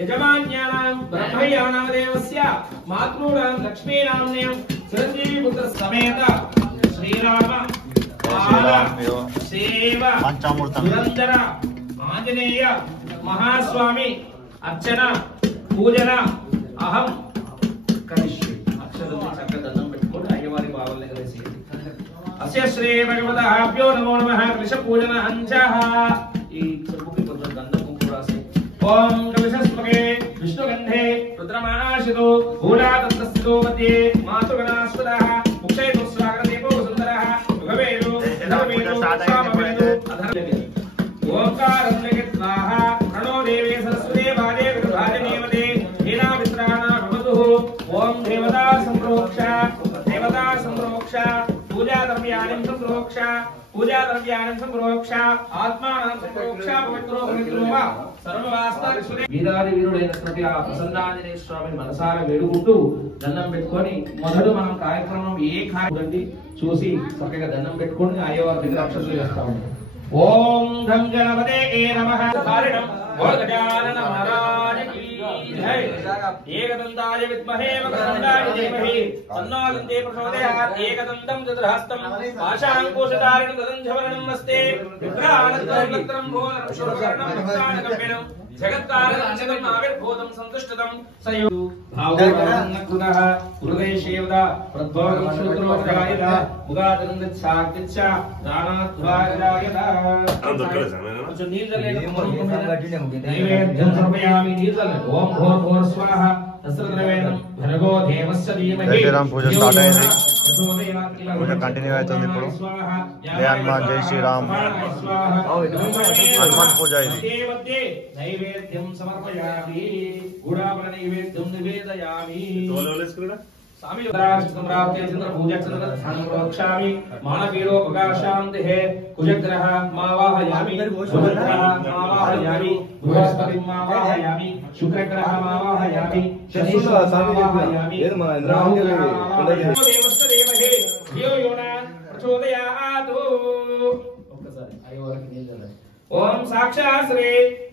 यजमान्यानां ब्रह्मयानामदेवस्य मातॄणां लक्ष्मीनाम्न्यां चिरञ्जीविपुत्र समेत श्रीराम सेव पुरंदर आंजनेय महास्वामी अर्चना पूजन अहम करिष्ये अस्य श्री भगवताभ्यो नमो नमः कलशपूजन अंचः ओम कलशस्मगे विष्णुगंधे रुद्रमाशितो भूलातस्तस्थितो मध्ये मातुगणास्वदः मुक्षेतो स्वागतदेवो सुन्दरः भवेरो धर्मेरो स्वामवेदो अधर्मेरो ओंकारं स्वाहा प्रणो देवे सरस्वती वादे विभाजनेवते हीना वित्राणा भवतुः ओम देवता संप्रोक्ष पूजा द्रव्याणं संप्रोक्ष आत्मानं संप्रोक्ष पवित्रो पवित्रो वा सर्ववास्तारिष्णे వీరాది వీరుడైనటువంటి ఆ ప్రసన్నాంజనేయ స్వామిని మనసారా వేడుకుంటూ దండం పెట్టుకొని మొదలు మనం కార్యక్రమం ఏ కార్యక్రమం చూసి చక్కగా దండం పెట్టుకొని అయ్యవారి దగ్గర అక్షతలు చేస్తా ఉంటాం ఓం ఘం గణపతే నమః కారణం గజానన మహారాజ కీ జై ఏకదంతాయ విద్మహే వక్రతుండాయ ధీమహి తన్నో దంతే ప్రచోదయాత్ ఏకదంతం చతుర్హస్తం పాశాంకుశధారిణం దదంశవరణం నస్తే విభ్రాణద్వైవక్త్రం భోదరక్షోర్ణం భక్తానకపినం జగత్కారణం జగన్ ఆవిర్భూతం సంతుష్టతం సయో భావోన్నకృతః హృదయశేవద ప్రద్భోగం శ్రోత్రోజాయత ముగాదనందచ్ఛాక్తిచ్చ దానాద్వారాయత కొంచెం నీళ్ళు నైవేద్యం సమర్పయామి నీళ్ళు ఓం భూర్భువః స్వాహ తస్సద్రవేణం భర్గో దేవస్య ధీమహి పూజ స్టార్ట్ అయింది పూజ కంటిన్యూ అవుతుంది ఇప్పుడు జై హనుమాన్ జై శ్రీరామ్ హనుమాన్ పూజ ఇది నైవేద్యం సమర్పయామి గుడాబల నైవేద్యం నివేదయామి स्वामी सम्राटे चंद्र पूजा चंद्र ध्यान प्रोक्षामि मानवीरोपकाशांते कुजग्रह मावाहयामि सुभद्रः मावाहयामि बृहस्पतिं मावाहयामि शुक्रग्रह मावाहयामि शनिश्चर मावाहयामि राहु देवस्य देवहे धियो यो न प्रचोदयातु ఒక్కసారి అయ్యవారికి నీళ్ళు ఓం సాక్షాత్ శ్రీ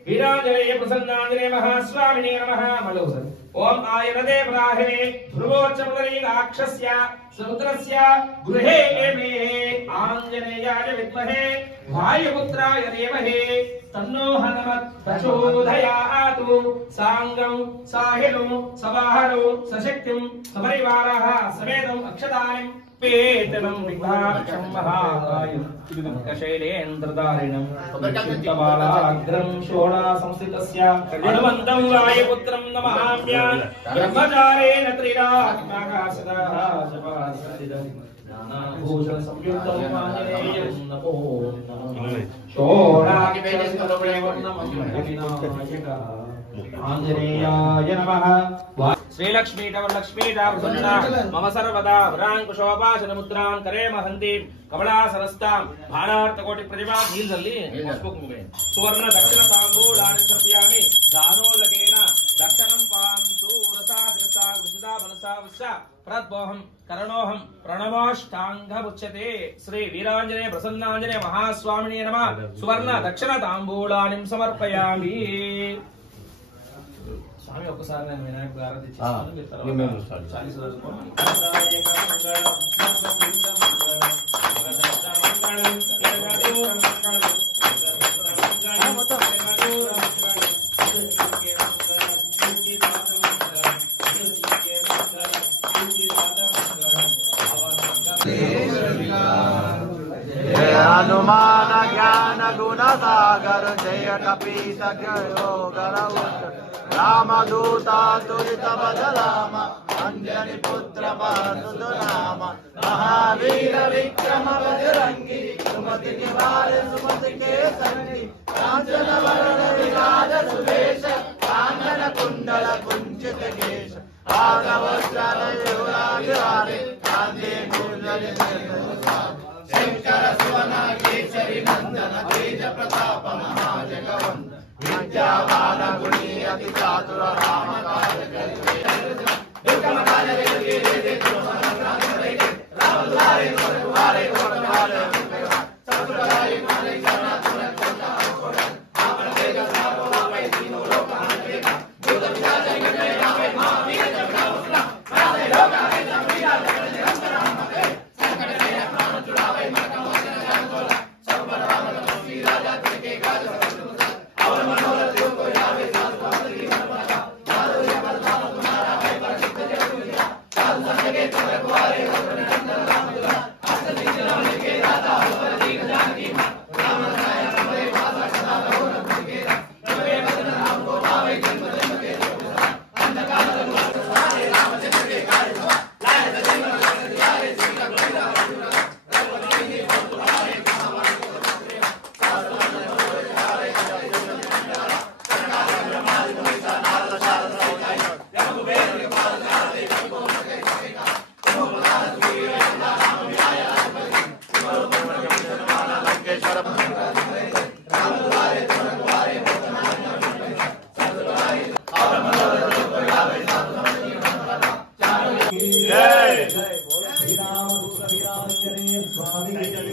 వీరాంజనేయ ప్రసన్నాంజనేయ మహాస్వామినే నమః మలోసరి ओम आयनदे ब्राह्मणे ध्रुवोच्चमदलीलाक्षस्य समुद्रस्य गृहे मे आंजनेयाय विद्महे वायुपुत्राय धीमहि तन्नो हनुमत् प्रचोदयातु सांगं साहिलो सवाहनो सशक्तिं सपरिवारः समेतं अक्षतानि पेतनं विभाक्षं महाकायं कशैलेन्द्रधारिणं चित्तबालाग्रं शोणा संस्थितस्य हनुमन्तं वायुपुत्रं नमाम्यां ब्रह्मचारेण त्रिरात्माकाशदः जपासदिदं नानाभूषण संयुक्तं आञ्जनेयं नमो नमः शोणाकिवेदस्करप्रेमं आञ्जनेयाय नमः श्रीलक्ष्मी टवरलक्ष्मीटा प्रसन्ना मम सर्वदा वरांकुशोपासन मुद्रां करे महन्ति कमलासनस्तां भारार्थकोटि प्रतिभा नीलल्ली सुवर्ण दक्षिण तांबूलानि समर्पयामि दानोलकेन दक्षिणं पान्तु रसाग्रसा वृषदा मनसा वश्च प्रद्बोहं करणोहं प्रणवाष्टांगमुच्यते श्री वीरांजनेय प्रसन्नांजनेय महास्वामिने नमः सुवर्ण दक्षिण तांबूलानि समर्पयामि स्वामी ఒక్కసారి నేను వినాయకుడి ఆరాధన చేస్తాను మీరు తర్వాత 40 రోజులు हनुमान ज्ञान गुण सागर जय कपीस योग रामदूता दुरित बदलाम अंजनी पुत्र नाम महावीर विक्रम बजरंगी सुमति निवार सुमति के संगी कांचन वरण विराज सुवेश कांगन कुंडल कुंचित केश आगवस्त्रारे कांदे कुंडल शंकर सुवन केसरी नंदन तेज प्रताप महाजगवंदन विद्यावान गुणी अति चातुर राम काज करिवे दुर्गम काज वेद राम द्वारे द्वारे सतुराई मारे करना तुरंत कोटा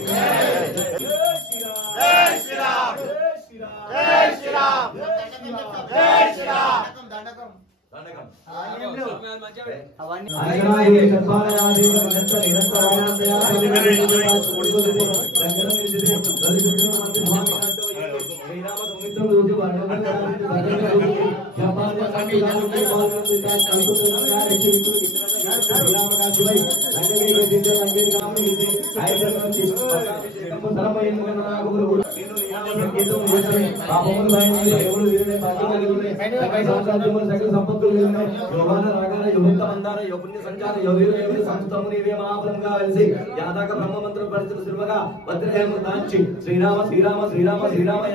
శ్రీరామ శ్రీరామ శ్రీరామ శ్రీరామ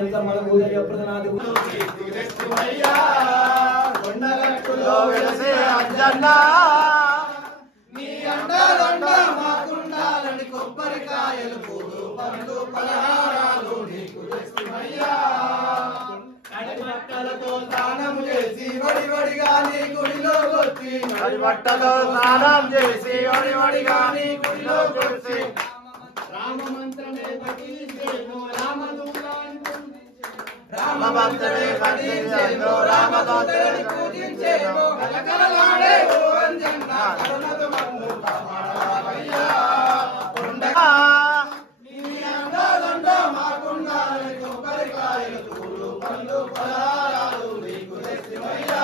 ఎంత మన పూజ ప్రధానాది కొండగట్టులో వెలసే అంజన్న నీ అండదండ మాకుండాలని కొబ్బరికాయలు పూలు పండ్లు పలహారాలు నీకు తెస్తుమయ్యా నడిబట్టలతో స్నానం చేసి వడివడిగా నీ గుడిలో వచ్చి నడిబట్టలో స్నానం చేసి వడివడిగా నీ గుడిలో వచ్చి రామ మంత్రమే పఠించేను రామభక్తుడే పఠించేను రామభక్తుడే పూజించేను కలకలలాడే ఓ అంజన్న కరుణతో మమ్ము కాపాడవయ్యా కొండగా నీ అండదండ మాకుండాలని కొబ్బరికాయలు పూలు పండ్లు పలహారాలు నీకు తెచ్చిమయ్యా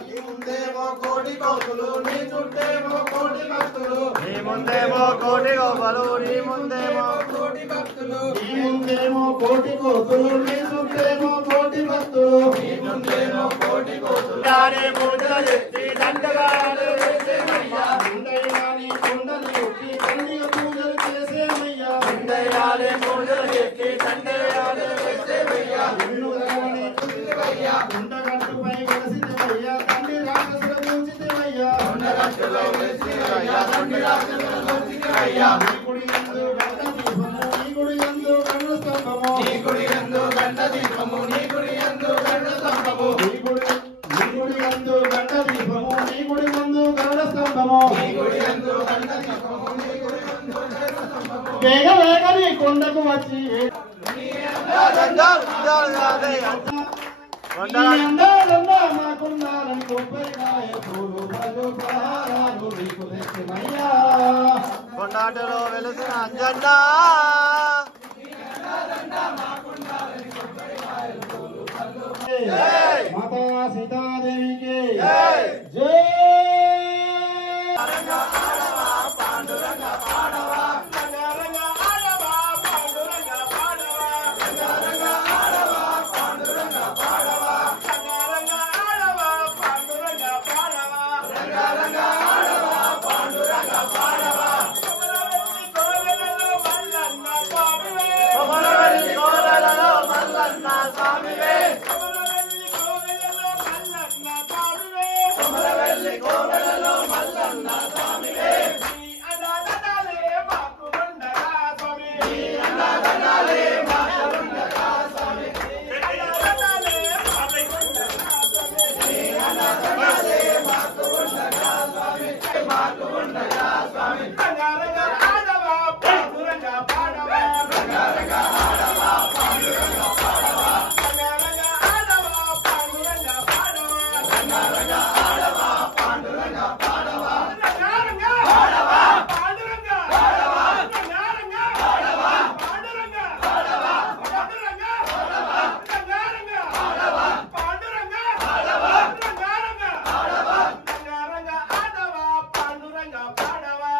నీ ముందేమో కోటి కోతులు నీ చుట్టేమో కోటి భక్తులు నీ ముందేమో కోటి గోపలు నీ ముందేమో కోటి భక్తులు నీ ముందేమో కోటి కోతులు నీ చుట్టేమో కోటి భక్తులు నీ ముందేమో కోటి కోతులు గానే పూజలు చేసి దండగాలు వేసేమయ్యా ఉండయ్యాని కొండలు ఎక్కి దండిగ పూజలు చేసేమయ్యా ఉండయ్యాని పూజలు ఎక్కి దండగాలు వేసేమయ్యా నిన్ను రమణి చూసివయ్యా ఉండగట్టుపై వెలసివయ్యా తండ్రి రాక్షసుల పూజితవయ్యా ఉండగట్టులో వెలసివయ్యా తండ్రి రాక్షసుల పూజితవయ్యా నీ గుడి యందు గంట దీపము నీ గుడి యందు గంట స్తంభము నీ గుడి యందు గంట దీపము నీ గుడి యందు గంట స్తంభము నీ గుడి యందు గంట దీపము నీ గుడి యందు గంట స్తంభము నీ గుడి యందు గంట దీపము నీ గుడి యందు గంట స్తంభము వేగ వేగ నీ కొండకు వచ్చి నీ అండదండ మాకుండాలని కొబ్బరికాయ పూలు పళ్ళు పలహారాలు నీకు తెచ్చిమయ్యా కొండాటలో వెలసిన అంజన్న మాతా సీతాదేవికి జై పాండురంగ పాడవా రంగ ఆడవా పాండురంగ పాడవా రంగ ఆడవా పాండురంగ పాడవా రంగ ఆడవా పాండురంగ పాడవా రంగ ఆడవా పాండురంగ పాడవా కొమరవెల్లి కోవెలలో మల్లన్న స్వామివే కొమరవెల్లి కోవెలలో మల్లన్న స్వామివే నీ అన్నదానాలే మాకు ఉండగా స్వామి నీ అన్నదానాలే మాకు ఉండగా స్వామి నీ అన్నదానాలే మాకు ఉండగా స్వామి నీ అన్నదానాలే మాకు ఉండగా స్వామి మాకు ఉండగా స్వామి రంగ ఆడవా పాండురంగ పాడవా రంగ ఆడవా పాండురంగ పాడవా రంగ ఆడవా పాండురంగ పాడవా రంగ ఆడవా పాండురంగ పాడవా రంగ ఆడవా పాండురంగ పాడవా రంగ ఆడవా పాండురంగ పాడవా పాండురంగ ఆడవా రంగ ఆడవా పాండురంగ పాడవా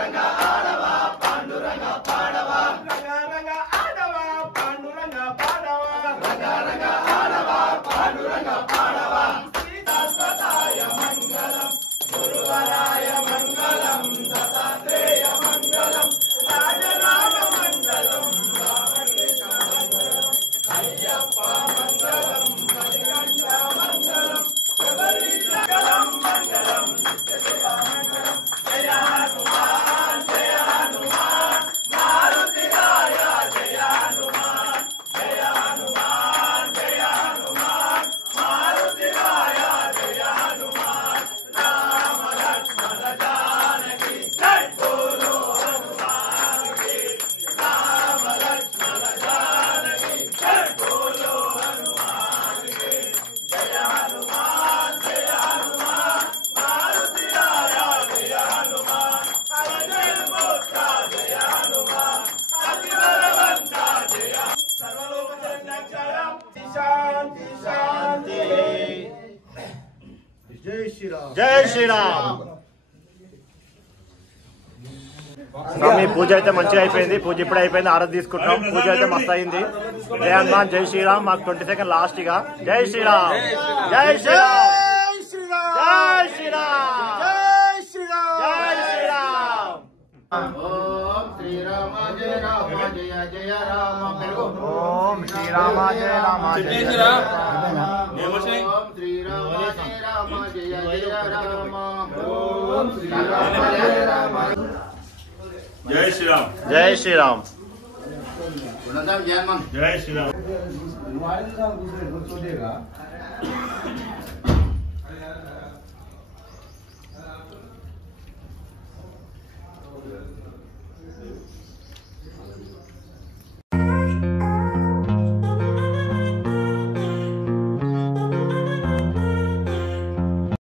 రంగ ఆడవా పాండురంగ పాడవా రంగ ఆడవా పాండురంగ పాడవా రంగ ఆడవా పాండురంగ పాడవా రంగ ఆడవా పాండురంగ పాడవా సీతాస్పదాయ మంగళం గురువరాయ మంగళం దత్తాత్రేయ మంగళం రాజరామ మంగళం రామకృష్ణ మంగళం అయ్యప్ప మంగళం మణికంఠ మంగళం శబరిశకలం మంగళం నిత్యశుభ మంగళం జయ హనుమాన్ జయ హనుమాన్ మారుతిరాయ జయ హనుమాన్ జయ హనుమాన్ జయ హనుమాన్ మారుతిరాయ జయ హనుమాన్ రామ లక్ష్మణ జానకి జై బోలో హనుమాన్ కి శాంతి శాంతి. జై శ్రీరామ్. జై శ్రీరామ్. మీ పూజ అయితే మంచిగా అయిపోయింది. పూజ ఇప్పుడే అయిపోయింది. ఆరతి తీసుకుంటున్నాం. పూజ అయితే మస్తు అయింది. జై హనుమాన్. జై శ్రీరామ్. మాకు 20 సెకండ్ లాస్ట్ ఇక. జై శ్రీరామ్. జై శ్రీరామ్. జై శ్రీరామ్. జై శ్రీరామ్. జై శ్రీరామ్. ఓం శ్రీరామ జయ రామ జయ జయ రామ. ఓం శ్రీరామ జయ రామ జయ జయ రామ. ఓం శ్రీరామ జయ రామ జయ జయ రామ. ఓం శ్రీరామ జయ రామ. జై శ్రీరామ్. జై శ్రీరామ్. జై శ్రీరామ్.